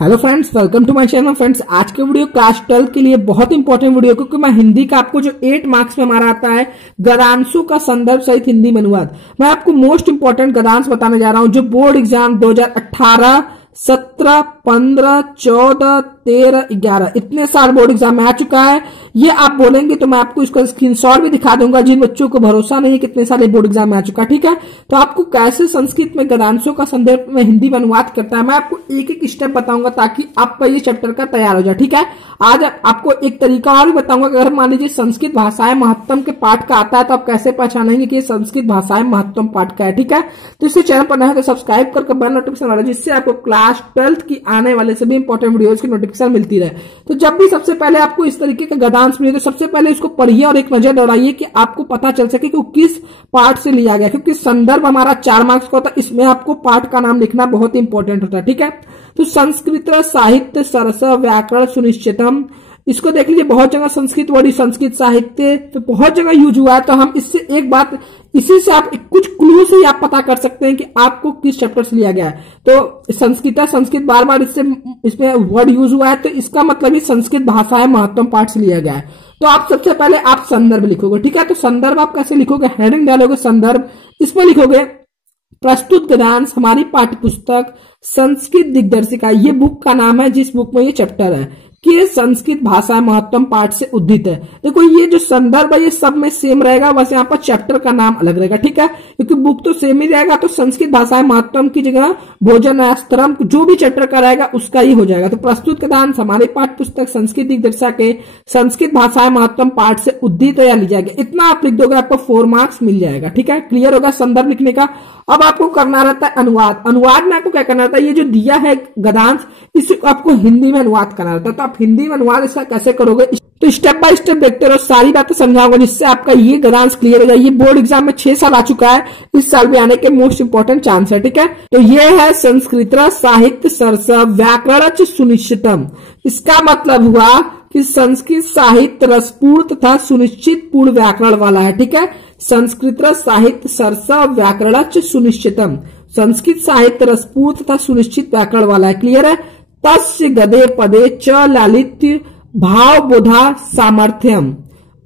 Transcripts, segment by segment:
Hello friends, welcome to my channel. Friends, आज के video class 12 के लिए बहुत इंपॉर्टेंट वीडियो, क्योंकि मैं हिंदी का आपको जो 8 मार्क्स में हमारा आता है गद्यांशों का संदर्भ सहित हिंदी में अनुवाद, मैं आपको मोस्ट इंपॉर्टेंट गद्यांश बताने जा रहा हूं जो बोर्ड एग्जाम 2018, 17, 15, 14, 13, 11 इतने साल बोर्ड एग्जाम में आ चुका है। ये आप बोलेंगे तो मैं आपको इसका स्क्रीनशॉट भी दिखा दूंगा जिन बच्चों को भरोसा नहीं है कितने साल बोर्ड एग्जाम में आ चुका है। ठीक है, तो आपको कैसे संस्कृत में गद्यांशों का संदर्भ में हिंदी में अनुवाद करता है मैं आपको एक एक स्टेप बताऊंगा ताकि आपका ये चैप्टर का तैयार हो जाए। ठीक है, आज आपको एक तरीका और भी बताऊंगा। अगर मान लीजिए संस्कृत भाषाएं महत्तम के पाठ का आता है तो आप कैसे पहचानेंगे कि ये संस्कृत भाषाएं महत्तम पाठ का है। ठीक है, तो इसे चैनल पर नया है तो सब्सक्राइब करके बेल नोटिफिकेशन वाला, जिससे आपको क्लास 12 की आने वाले सभी इंपॉर्टेंट वीडियोस की नोटिफिकेशन मिलती रहे। तो जब भी सबसे पहले आपको इस तरीके का गद्यांश मिले तो सबसे पहले इसको पढ़िए और एक नजर दौड़ाइए कि आपको पता चल सके कि वो किस पाठ से लिया गया, क्योंकि संदर्भ हमारा 4 मार्क्स का होता है। इसमें आपको पाठ का नाम लिखना बहुत इंपॉर्टेंट होता है। ठीक है, तो संस्कृत साहित्य सरस व्याकरण सुनिश्चितम, इसको देख लीजिए। बहुत जगह संस्कृत वर्ड संस्कृत साहित्य तो बहुत जगह यूज हुआ है, तो हम इससे एक बात, इसी से आप कुछ क्लू से ही आप पता कर सकते हैं कि आपको किस चैप्टर से लिया गया है। तो संस्कृत बार बार इसमें वर्ड यूज हुआ है, तो इसका मतलब ही संस्कृत भाषा है महत्तम पाठ से लिया गया है। तो आप सबसे पहले आप संदर्भ लिखोगे। ठीक है, तो संदर्भ आप कैसे लिखोगे, हेडिंग डालोगे संदर्भ, इसमें लिखोगे प्रस्तुत गद्यांश हमारी पाठ्य पुस्तक संस्कृत दिग्दर्शिका, ये बुक का नाम है जिस बुक में ये चैप्टर है कि संस्कृत भाषा महत्तम पाठ से उद्धृत है। देखो ये जो संदर्भ है ये सब में सेम रहेगा, बस यहाँ पर चैप्टर का नाम अलग रहेगा। ठीक है, क्योंकि बुक तो सेम ही रहेगा, तो संस्कृत भाषा महत्तम की जगह भोजन आश्रम जो भी चैप्टर का रहेगा उसका ही हो जाएगा। तो प्रस्तुत गद्यांश हमारे पाठ्य पुस्तक संस्कृत दिग्दर्शिका के संस्कृत भाषा महत्तम पाठ से उद्धृत या ली जाएगी। इतना आप लिख दोगे आपको 4 मार्क्स मिल जाएगा। ठीक है, क्लियर होगा संदर्भ लिखने का। अब आपको करना रहता है अनुवाद। अनुवाद में आपको क्या करना रहता है, ये जो दिया है गद्यांश इसको आपको हिंदी में अनुवाद करना रहता है। तो आप हिंदी में अनुवाद इसका कैसे करोगे, तो स्टेप बाय स्टेप देखते रहो, सारी बातें समझाऊंगा जिससे आपका ये गद्यांश क्लियर हो जाए। ये बोर्ड एग्जाम में 6 साल आ चुका है, इस साल भी आने के मोस्ट इंपॉर्टेंट चांस है। ठीक है, तो ये है संस्कृत साहित्य सरस व्याकरण सुनिश्चितम। इसका मतलब हुआ कि संस्कृत साहित्य रसपूर्ण तथा सुनिश्चित पूर्ण व्याकरण वाला है। ठीक है, संस्कृत साहित्य सरस व्याकरण सुनिश्चितम, संस्कृत साहित्य रसपूर्ण तथा सुनिश्चित व्याकरण वाला है। क्लियर है। तस्य गदे पदे च लालित्य भाव बोधा सामर्थ्यम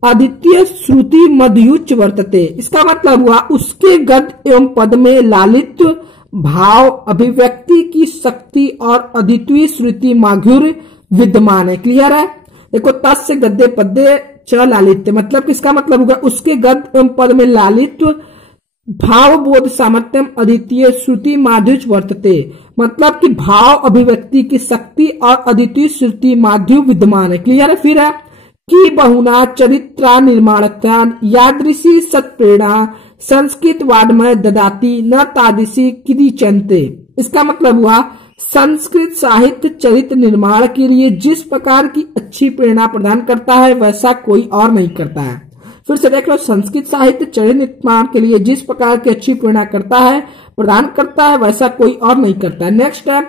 अद्वितीय श्रुति मधुयुच वर्तते। इसका मतलब हुआ उसके गद एवं पद में लालित्य भाव अभिव्यक्ति की शक्ति और अद्वितीय श्रुति माधुर्य विद्यमान है। क्लियर है। देखो तस्य गद्य पद्य च लालित्य, मतलब इसका मतलब होगा उसके गद एवं पद में लालित्य भाव बोध सामर्थ्यम अद्वितीय श्रुति माधुर्य वर्तते, मतलब कि भाव अभिव्यक्ति की शक्ति और अद्वितीय श्रुति माधुर्य विद्यमान है। क्लियर है। फिर है कि बहुना चरित्रा निर्माणता यादृशी सत्प्रेरणा संस्कृत वाड्मय ददाती न तादृशी किदिचन्ते। इसका मतलब हुआ संस्कृत साहित्य चरित्र निर्माण के लिए जिस प्रकार की अच्छी प्रेरणा प्रदान करता है वैसा कोई और नहीं करता है। फिर से देख लो, संस्कृत साहित्य चरित्र निर्माण के लिए जिस प्रकार की अच्छी प्रेरणा करता है प्रदान करता है वैसा कोई और नहीं करता है। नेक्स्ट है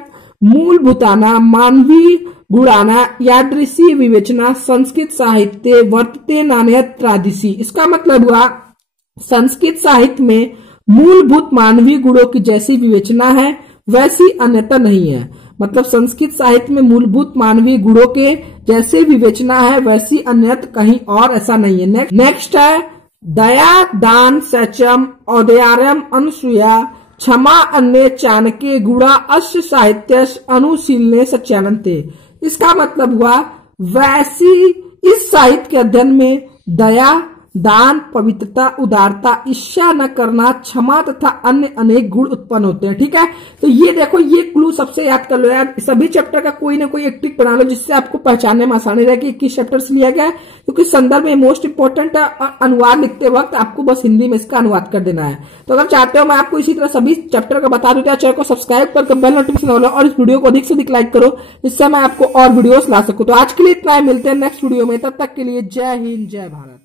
मूलभूताना मानवीय गुणाना यादृशी विवेचना संस्कृत साहित्य वर्तते नान्यत्रादिशी। इसका मतलब हुआ संस्कृत साहित्य में मूलभूत मानवीय गुणों की जैसी विवेचना है वैसी अन्यथा नहीं है। मतलब संस्कृत साहित्य में मूलभूत मानवीय गुणों के जैसे विवेचना है वैसी अन्यथा कहीं और ऐसा नहीं है। नेक्स्ट है दया दान सचम औदयार्यम अनुसूया क्षमा अन्य चाणक्य गुणा अश्य साहित्य अनुशीलने सच्चानंते। इसका मतलब हुआ वैसी इस साहित्य के अध्ययन में दया दान पवित्रता उदारता ईर्ष्या न करना क्षमा तथा अन्य अनेक गुण उत्पन्न होते हैं। ठीक है, तो ये देखो ये क्लू सबसे याद कर लो यार, सभी चैप्टर का कोई ना कोई एक ट्रिक बना लो जिससे आपको पहचानने में आसानी रहे कि किस चैप्टर से लिया गया है, क्योंकि संदर्भ में मोस्ट इंपॉर्टेंट है। अनुवाद लिखते वक्त आपको बस हिंदी में इसका अनुवाद कर देना है। तो अगर चाहते हो मैं आपको इसी तरह सभी चैप्टर का बता दूं तो चैनल को सब्सक्राइब करके बेल नोटिफिकेशन वाला और इस वीडियो को अधिक से अधिक लाइक करो जिससे मैं आपको और वीडियोस ला सकूं। तो आज के लिए इतना ही, मिलते हैं नेक्स्ट वीडियो में, तब तक के लिए जय हिंद जय भारत।